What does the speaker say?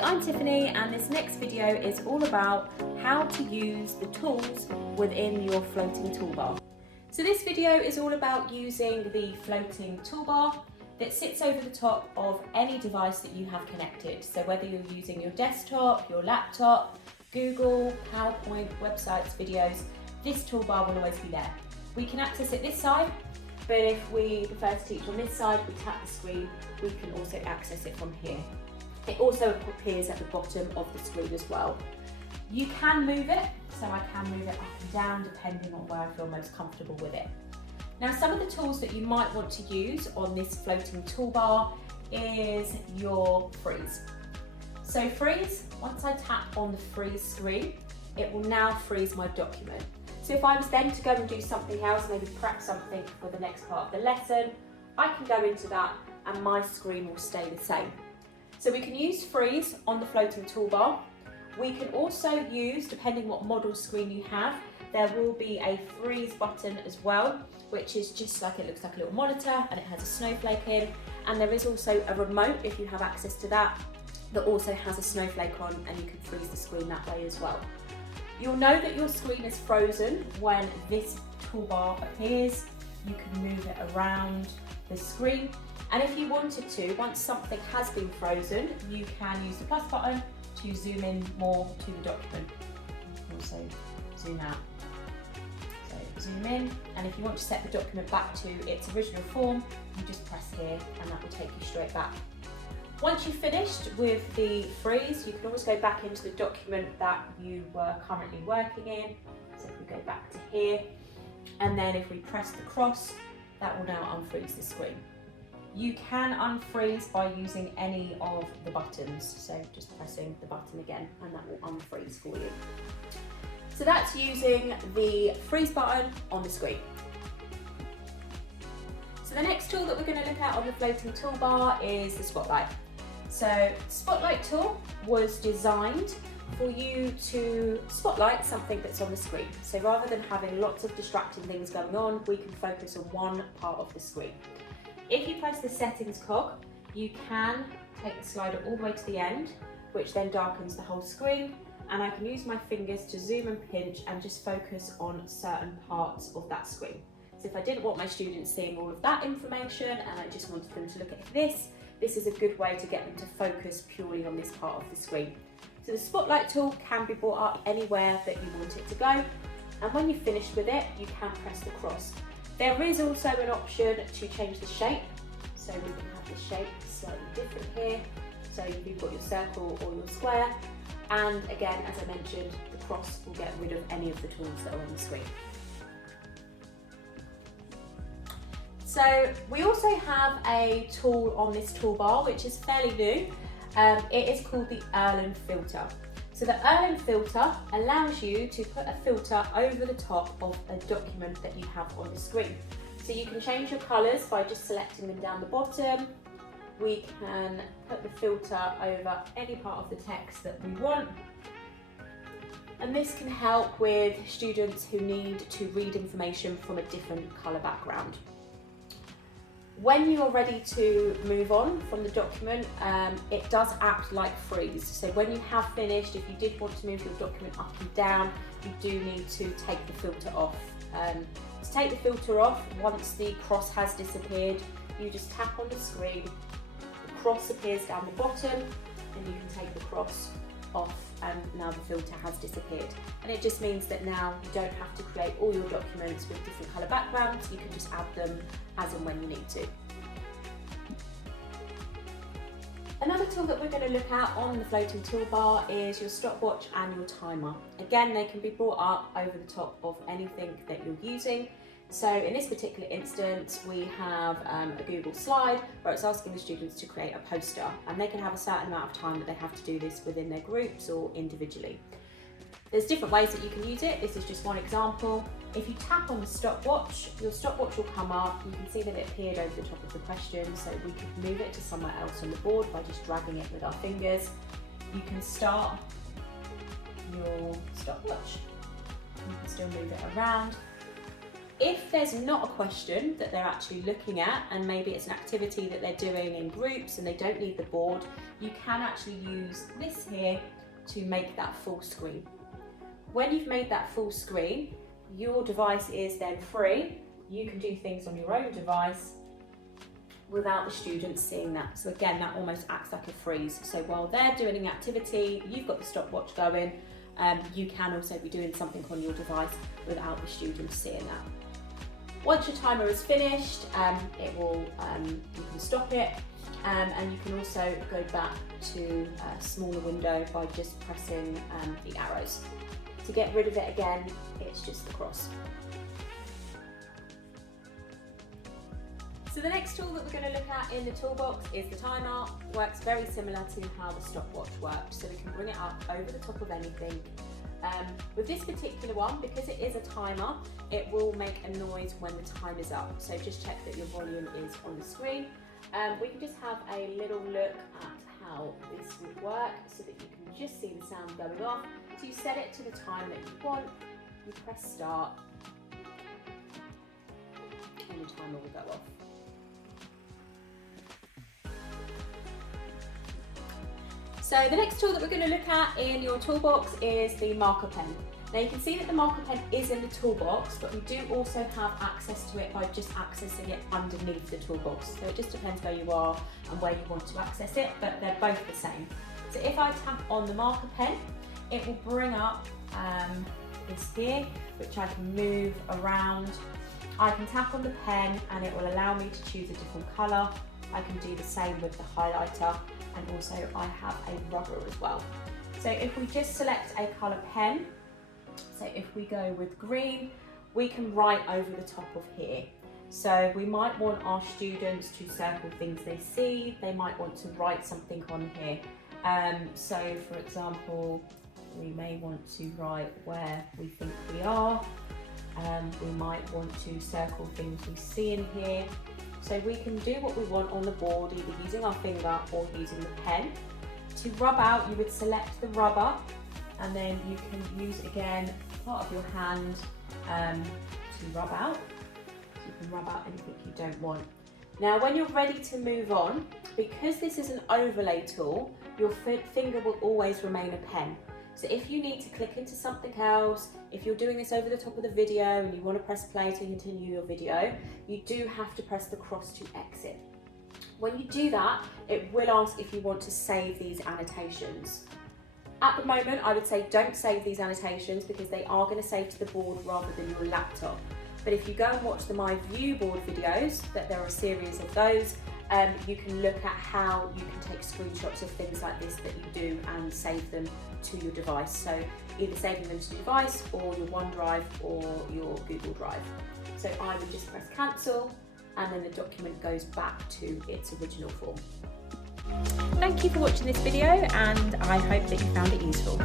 Hi, I'm Tiffany, and this next video is all about how to use the tools within your floating toolbar. So this video is all about using the floating toolbar that sits over the top of any device that you have connected. So whether you're using your desktop, your laptop, Google, PowerPoint, websites, videos, this toolbar will always be there. We can access it this side, but if we prefer to teach on this side, we tap the screen, we can also access it from here. It also appears at the bottom of the screen as well. You can move it, so I can move it up and down depending on where I feel most comfortable with it. Now, some of the tools that you might want to use on this floating toolbar is your freeze. So freeze, once I tap on the freeze screen, it will now freeze my document. So if I was then to go and do something else, maybe prep something for the next part of the lesson, I can go into that and my screen will stay the same. So we can use freeze on the floating toolbar. We can also use, depending what model screen you have, there will be a freeze button as well, which is just like, it looks like a little monitor and it has a snowflake in. And there is also a remote, if you have access to that, that also has a snowflake on, and you can freeze the screen that way as well. You'll know that your screen is frozen when this toolbar appears. You can move it around the screen. And if you wanted to, once something has been frozen, you can use the plus button to zoom in more to the document. You can also zoom out. So zoom in, and if you want to set the document back to its original form, you just press here and that will take you straight back. Once you've finished with the freeze, you can always go back into the document that you were currently working in. So if we go back to here, and then if we press the cross, that will now unfreeze the screen. You can unfreeze by using any of the buttons. So just pressing the button again, and that will unfreeze for you. So that's using the freeze button on the screen. So the next tool that we're going to look at on the floating toolbar is the spotlight. So spotlight tool was designed for you to spotlight something that's on the screen. So rather than having lots of distracting things going on, we can focus on one part of the screen. If you press the settings cog, you can take the slider all the way to the end, which then darkens the whole screen, and I can use my fingers to zoom and pinch and just focus on certain parts of that screen. So if I didn't want my students seeing all of that information and I just wanted them to look at this is a good way to get them to focus purely on this part of the screen. So the spotlight tool can be brought up anywhere that you want it to go, and when you're finished with it, you can press the cross. There is also an option to change the shape, so we can have the shape slightly different here. So you've got your circle or your square, and again, as I mentioned, the cross will get rid of any of the tools that are on the screen. So we also have a tool on this toolbar which is fairly new. It is called the Irlen filter. So the Irlen filter allows you to put a filter over the top of a document that you have on the screen. So you can change your colours by just selecting them down the bottom. We can put the filter over any part of the text that we want. And this can help with students who need to read information from a different colour background. When you're ready to move on from the document, it does act like freeze. So when you have finished, if you did want to move your document up and down, you do need to take the filter off. To take the filter off, once the cross has disappeared, you just tap on the screen, the cross appears down the bottom, and you can take the cross off, and now the filter has disappeared. And it just means that now you don't have to create all your documents with different colour backgrounds, you can just add them as and when you need to. Another tool that we're going to look at on the floating toolbar is your stopwatch and your timer. Again, they can be brought up over the top of anything that you're using. So in this particular instance, we have a Google slide where it's asking the students to create a poster, and they can have a certain amount of time that they have to do this within their groups or individually. There's different ways that you can use it. This is just one example. If you tap on the stopwatch, your stopwatch will come up. You can see that it appeared over the top of the question, so we could move it to somewhere else on the board by just dragging it with our fingers. You can start your stopwatch. You can still move it around. If there's not a question that they're actually looking at, and maybe it's an activity that they're doing in groups and they don't need the board, you can actually use this here to make that full screen. When you've made that full screen, your device is then free. You can do things on your own device without the students seeing that. So again, that almost acts like a freeze. So while they're doing an activity, you've got the stopwatch going, you can also be doing something on your device without the students seeing that. Once your timer is finished, you can stop it, and you can also go back to a smaller window by just pressing the arrows. To get rid of it again, it's just the cross. So the next tool that we're going to look at in the toolbox is the timer. Works very similar to how the stopwatch works, so we can bring it up over the top of anything. With this particular one, because it is a timer, it will make a noise when the time is up. So just check that your volume is on the screen. We can just have a little look at how this would work so that you can just see the sound going off. So you set it to the time that you want, you press start, and the timer will go off. So the next tool that we're going to look at in your toolbox is the Markerpen. Now you can see that the Markerpen is in the toolbox, but we do also have access to it by just accessing it underneath the toolbox. So it just depends where you are and where you want to access it, but they're both the same. So if I tap on the Markerpen, it will bring up this here, which I can move around. I can tap on the pen and it will allow me to choose a different colour. I can do the same with the highlighter, and also I have a rubber as well. So if we just select a colour pen, so if we go with green, we can write over the top of here. So we might want our students to circle things they see, they might want to write something on here. So for example, we may want to write where we think we are. We might want to circle things we see in here. So we can do what we want on the board, either using our finger or using the pen. To rub out, you would select the rubber, and then you can use again part of your hand to rub out. So you can rub out anything you don't want. Now when you're ready to move on, because this is an overlay tool, your finger will always remain a pen. So if you need to click into something else, if you're doing this over the top of the video and you want to press play to continue your video, you do have to press the cross to exit. When you do that, it will ask if you want to save these annotations. At the moment, I would say don't save these annotations because they are going to save to the board rather than your laptop. But if you go and watch the My ViewBoard videos, that there are a series of those, you can look at how you can take screenshots of things like this that you do and save them to your device. So either saving them to your device or your OneDrive or your Google Drive. So I would just press cancel and then the document goes back to its original form. Thank you for watching this video and I hope that you found it useful.